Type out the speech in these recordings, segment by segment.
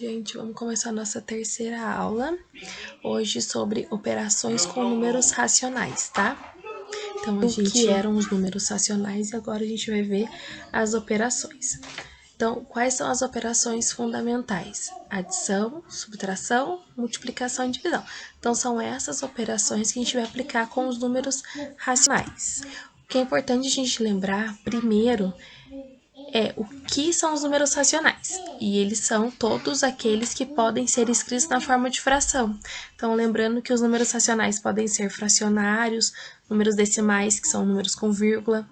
Gente, vamos começar a nossa terceira aula, hoje sobre operações com números racionais, tá? Então, o que eram os números racionais e agora a gente vai ver as operações. Então, quais são as operações fundamentais? Adição, subtração, multiplicação e divisão. Então, são essas operações que a gente vai aplicar com os números racionais. O que é importante a gente lembrar, primeiro, o que são os números racionais. E eles são todos aqueles que podem ser escritos na forma de fração. Então, lembrando que os números racionais podem ser fracionários, números decimais, que são números com vírgula,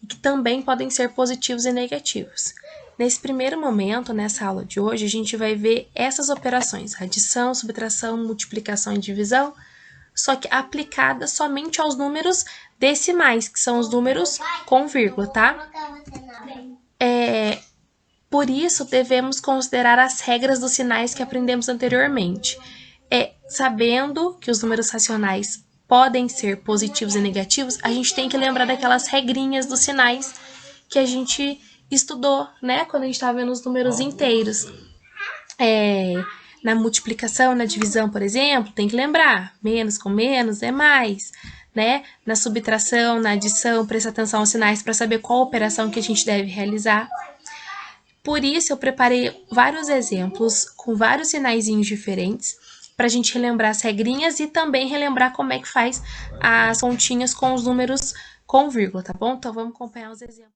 e que também podem ser positivos e negativos. Nesse primeiro momento, nessa aula de hoje, a gente vai ver essas operações, adição, subtração, multiplicação e divisão, só que aplicada somente aos números decimais, que são os números com vírgula, tá? Por isso, devemos considerar as regras dos sinais que aprendemos anteriormente. Sabendo que os números racionais podem ser positivos e negativos, a gente tem que lembrar daquelas regrinhas dos sinais que a gente estudou, né? Quando a gente estava vendo os números inteiros. Na multiplicação, na divisão, por exemplo, tem que lembrar, menos com menos é mais, né? Na subtração, na adição, presta atenção aos sinais para saber qual operação que a gente deve realizar. Por isso, eu preparei vários exemplos com vários sinaizinhos diferentes para a gente relembrar as regrinhas e também relembrar como é que faz as continhas com os números com vírgula, tá bom? Então, vamos acompanhar os exemplos.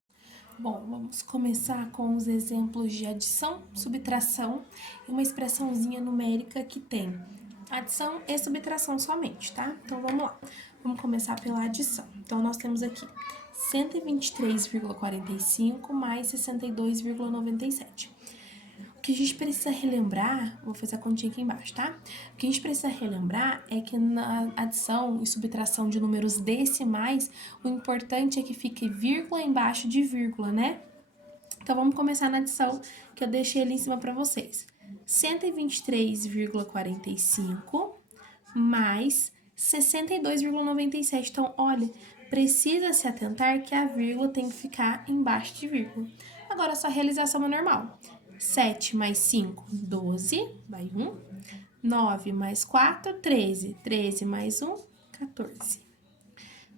Bom, vamos começar com os exemplos de adição, subtração e uma expressãozinha numérica que tem adição e subtração somente, tá? Então, vamos lá. Vamos começar pela adição. Então, nós temos aqui 123,45 mais 62,97. O que a gente precisa relembrar, vou fazer a continha aqui embaixo, tá? O que a gente precisa relembrar é que na adição e subtração de números decimais, o importante é que fique vírgula embaixo de vírgula, né? Então, vamos começar na adição, que eu deixei ali em cima para vocês. 123,45 mais 62,97. Então, olha, precisa se atentar que a vírgula tem que ficar embaixo de vírgula. Agora, a sua realização é normal. 7 mais 5, 12, vai 1. 9 mais 4, 13. 13 mais 1, 14.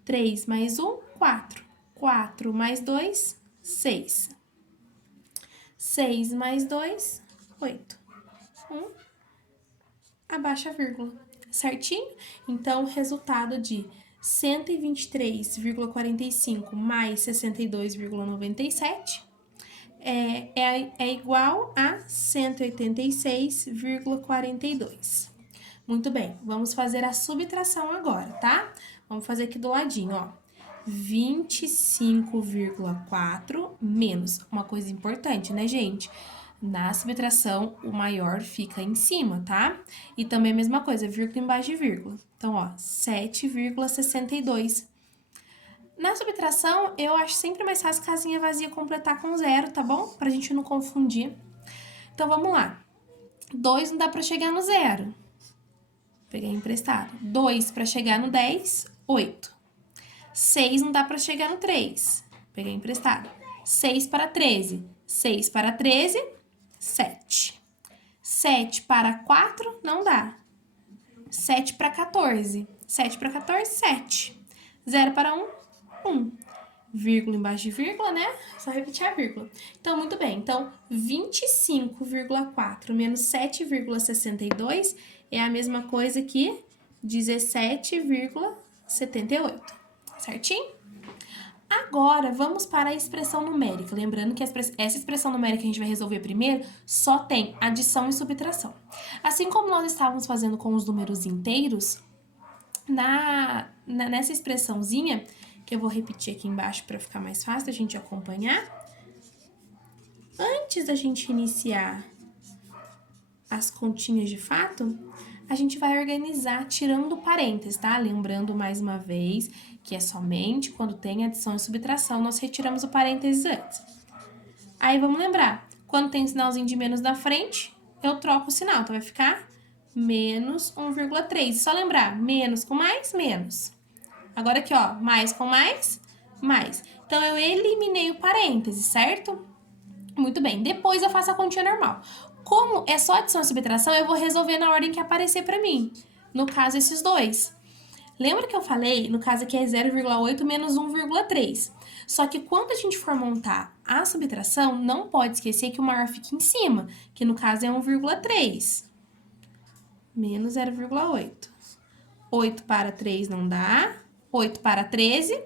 3 mais 1, 4. 4 mais 2, 6. 6 mais 2, 8. 1, abaixa a vírgula, certinho? Então, o resultado de 123,45 mais 62,97 é igual a 186,42. Muito bem, vamos fazer a subtração agora, tá? Vamos fazer aqui do ladinho, ó. 25,4 menos. Uma coisa importante, né, gente? Na subtração, o maior fica em cima, tá? E também a mesma coisa, vírgula embaixo de vírgula. Então, ó, 7,62. Na subtração, eu acho sempre mais fácil casinha vazia completar com zero, tá bom? Pra gente não confundir. Então, vamos lá. 2 não dá pra chegar no zero. Peguei emprestado. 2 para chegar no 10, 8. 6 não dá para chegar no 3. Peguei emprestado. 6 para 13. 6 para 13, 7. 7 para 4, não dá. 7 para 14. 7 para 14, 7. 0 para 1, 1. Vírgula embaixo de vírgula, né? Só repetir a vírgula. Então, muito bem. Então, 25,4 menos 7,62 é a mesma coisa que 17,78. Certinho? Agora, vamos para a expressão numérica. Lembrando que essa expressão numérica que a gente vai resolver primeiro só tem adição e subtração. Assim como nós estávamos fazendo com os números inteiros, nessa expressãozinha, que eu vou repetir aqui embaixo para ficar mais fácil a gente acompanhar. Antes da gente iniciar as continhas de fato, a gente vai organizar tirando parênteses, tá? Lembrando mais uma vez que é somente quando tem adição e subtração, nós retiramos o parênteses antes. Aí vamos lembrar, quando tem um sinalzinho de menos na frente, eu troco o sinal, então vai ficar menos 1,3. Só lembrar, menos com mais, menos. Agora aqui, ó, mais com mais, mais. Então, eu eliminei o parêntese, certo? Muito bem, depois eu faço a continha normal. Como é só adição e subtração, eu vou resolver na ordem que aparecer para mim. No caso, esses dois. Lembra que eu falei, no caso aqui é 0,8 menos 1,3. Só que quando a gente for montar a subtração, não pode esquecer que o maior fica em cima, que no caso é 1,3. Menos 0,8. 8 para 3 não dá. 8 para 13,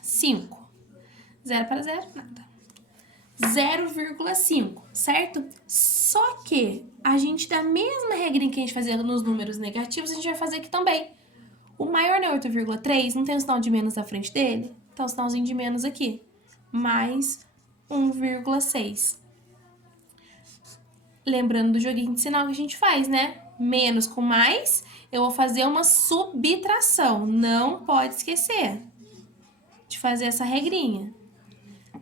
5. 0 para 0, nada. 0,5, certo? Só que a gente, da mesma regrinha que a gente fazia nos números negativos, a gente vai fazer aqui também. O maior não é 8,3, não tem um sinal de menos na frente dele? Então, o sinalzinho de menos aqui. Mais 1,6. Lembrando do joguinho de sinal que a gente faz, né? Menos com mais, eu vou fazer uma subtração. Não pode esquecer de fazer essa regrinha.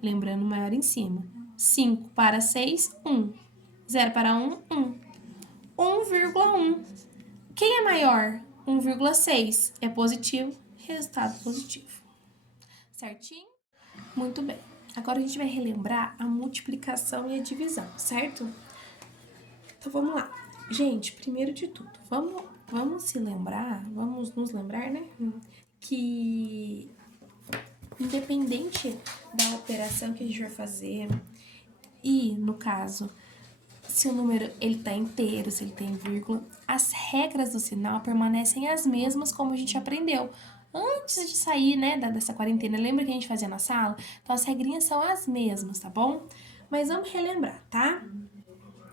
Lembrando o maior em cima. 5 para 6, 1. 0 para 1, 1. 1,1. Quem é maior? 1,6 é positivo, resultado positivo. Certinho? Muito bem. Agora a gente vai relembrar a multiplicação e a divisão, certo? Então vamos lá. Gente, primeiro de tudo, vamos nos lembrar, né? Que independente da operação que a gente vai fazer, e no caso, se o número ele tá inteiro, se ele tem vírgula, as regras do sinal permanecem as mesmas como a gente aprendeu antes de sair, né, dessa quarentena. Lembra que a gente fazia na sala? Então as regrinhas são as mesmas, tá bom? Mas vamos relembrar, tá?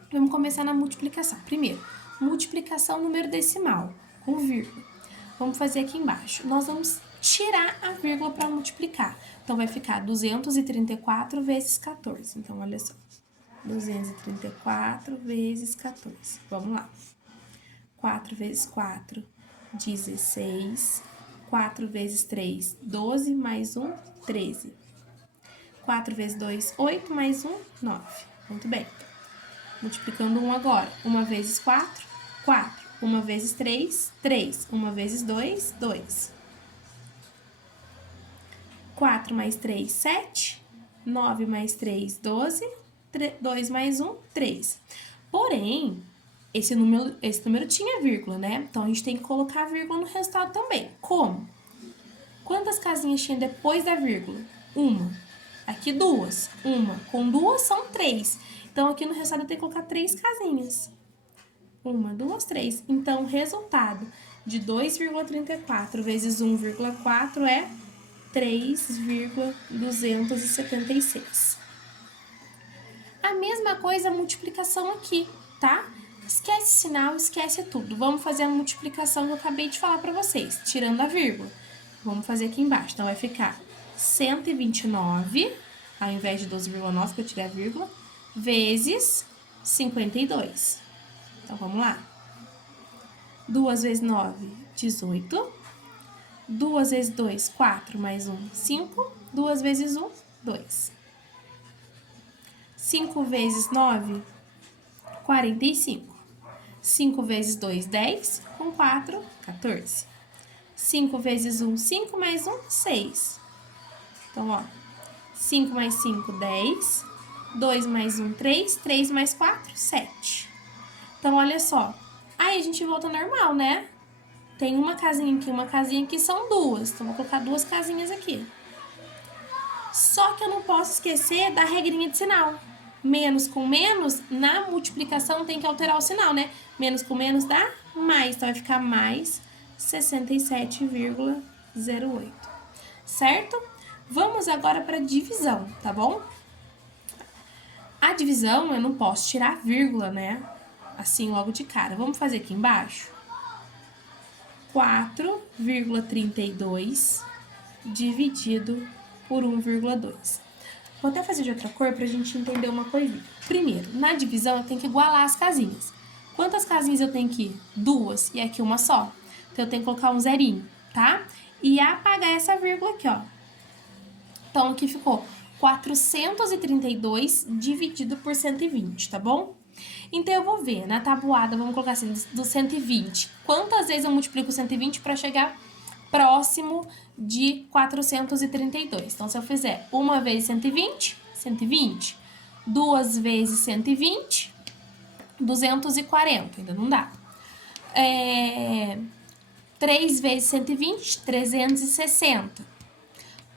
Vamos começar na multiplicação. Primeiro, multiplicação número decimal com vírgula. Vamos fazer aqui embaixo. Nós vamos tirar a vírgula para multiplicar. Então vai ficar 234 vezes 14. Então olha só. 234 vezes 14. Vamos lá. 4 vezes 4, 16. 4 vezes 3, 12, mais 1, 13. 4 vezes 2, 8, mais 1, 9. Muito bem. Multiplicando 1 agora. 1 vezes 4, 4. 1 vezes 3, 3. 1 vezes 2, 2. 4 mais 3, 7. 9 mais 3, 12. 2 mais 1, 3. Porém, esse número tinha vírgula, né? Então, a gente tem que colocar a vírgula no resultado também. Como? Quantas casinhas tinha depois da vírgula? Uma. Aqui 2. Uma. Com 2 são 3. Então, aqui no resultado eu tenho que colocar 3 casinhas. 1, 2, 3. Então, o resultado de 2,34 vezes 1,4 é 3,276. A mesma coisa a multiplicação aqui, tá? Esquece sinal, esquece tudo. Vamos fazer a multiplicação que eu acabei de falar para vocês, tirando a vírgula. Vamos fazer aqui embaixo. Então, vai ficar 129, ao invés de 12,9, que eu tirei a vírgula, vezes 52. Então, vamos lá. 2 vezes 9, 18. 2 vezes 2, 4, mais 1, 5. 2 vezes 1, 2. 5 vezes 9, 45. 5 vezes 2, 10. Com 4, 14. 5 vezes 1, 5, mais 1, 6. Então, ó, 5 mais 5, 10. 2 mais 1, 3. 3 mais 4, 7. Então, olha só. Aí, a gente volta ao normal, né? Tem uma casinha aqui, são duas. Então, vou colocar 2 casinhas aqui. Só que eu não posso esquecer da regrinha de sinal. Menos com menos, na multiplicação tem que alterar o sinal, né? Menos com menos dá mais. Então, vai ficar mais 67,08. Certo? Vamos agora para divisão, tá bom? A divisão eu não posso tirar vírgula, né? Assim, logo de cara. Vamos fazer aqui embaixo. 4,32 dividido por 1,2. Vou até fazer de outra cor pra gente entender uma coisinha. Primeiro, na divisão eu tenho que igualar as casinhas. Quantas casinhas eu tenho aqui? 2 e aqui uma só. Então, eu tenho que colocar um zerinho, tá? E apagar essa vírgula aqui, ó. Então, aqui ficou 432 dividido por 120, tá bom? Então, eu vou ver, na tabuada, vamos colocar assim, do 120. Quantas vezes eu multiplico 120 para chegar próximo de 432? Então, se eu fizer uma vez 120, 120. 2 vezes 120, 240, ainda não dá. 3 vezes 120, 360.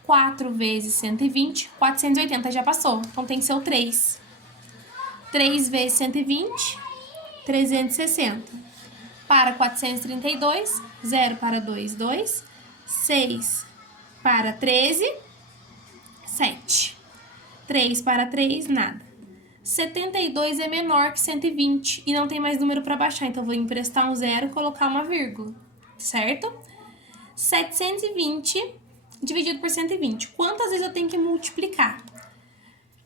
4 vezes 120, 480, já passou. Então, tem que ser o 3. 3 vezes 120, 360. Para 432, 0 para 2, 2. 6 para 13, 7. 3 para 3, nada. 72 é menor que 120 e não tem mais número para baixar, então vou emprestar um 0 e colocar uma vírgula, certo? 720 dividido por 120. Quantas vezes eu tenho que multiplicar?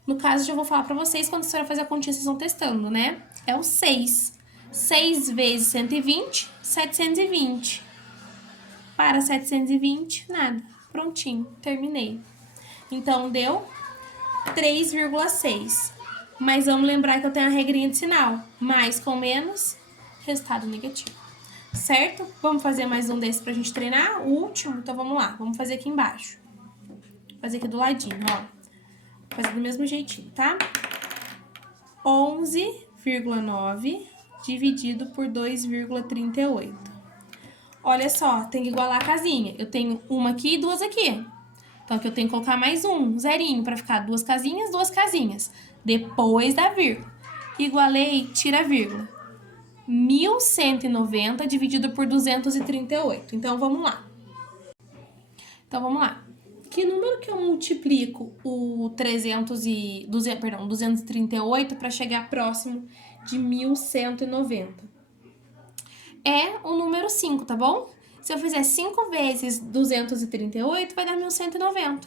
No caso, já vou falar para vocês, quando você vai fazer a continha, vocês vão testando, né? É o 6. 6 vezes 120, 720. Para 720, nada. Prontinho, terminei. Então, deu 3,6. Mas vamos lembrar que eu tenho a regrinha de sinal. Mais com menos, resultado negativo. Certo? Vamos fazer mais um desse pra gente treinar? O último? Então, vamos lá. Vamos fazer aqui embaixo. Vou fazer aqui do ladinho, ó. Vou fazer do mesmo jeitinho, tá? 11,9 dividido por 2,38. Olha só, tem que igualar a casinha. Eu tenho uma aqui e duas aqui. Então, aqui eu tenho que colocar mais um zerinho para ficar duas casinhas. Depois da vírgula. Igualei, tira a vírgula. 1.190 dividido por 238. Então, vamos lá. Que número que eu multiplico o 238 para chegar próximo de 1.190? É o número 5, tá bom? Se eu fizer 5 vezes 238, vai dar 1.190.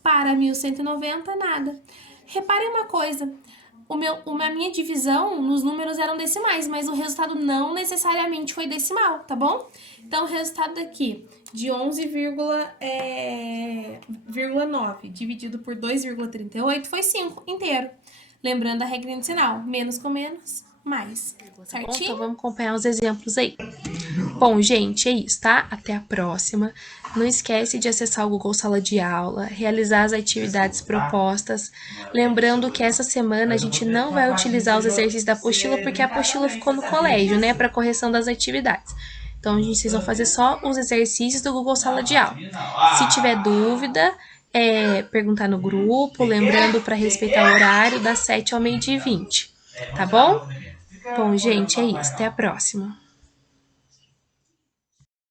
Para 1.190, nada. Reparem uma coisa. A minha divisão nos números eram decimais, mas o resultado não necessariamente foi decimal, tá bom? Então, o resultado daqui de 11,9 dividido por 2,38 foi 5 inteiro. Lembrando a regra de sinal, menos com menos, mais. Certinho? Então, vamos acompanhar os exemplos aí. Bom, gente, é isso, tá? Até a próxima. Não esquece de acessar o Google Sala de Aula, realizar as atividades propostas. Lembrando que essa semana a gente não vai utilizar os exercícios da apostila, porque a apostila ficou no colégio, né? Para correção das atividades. Então, vocês vão fazer só os exercícios do Google Sala de Aula. Se tiver dúvida, perguntar no grupo, lembrando para respeitar o horário das 7 ao meio-dia e 20. Tá bom? Bom, gente, é isso. Até a próxima.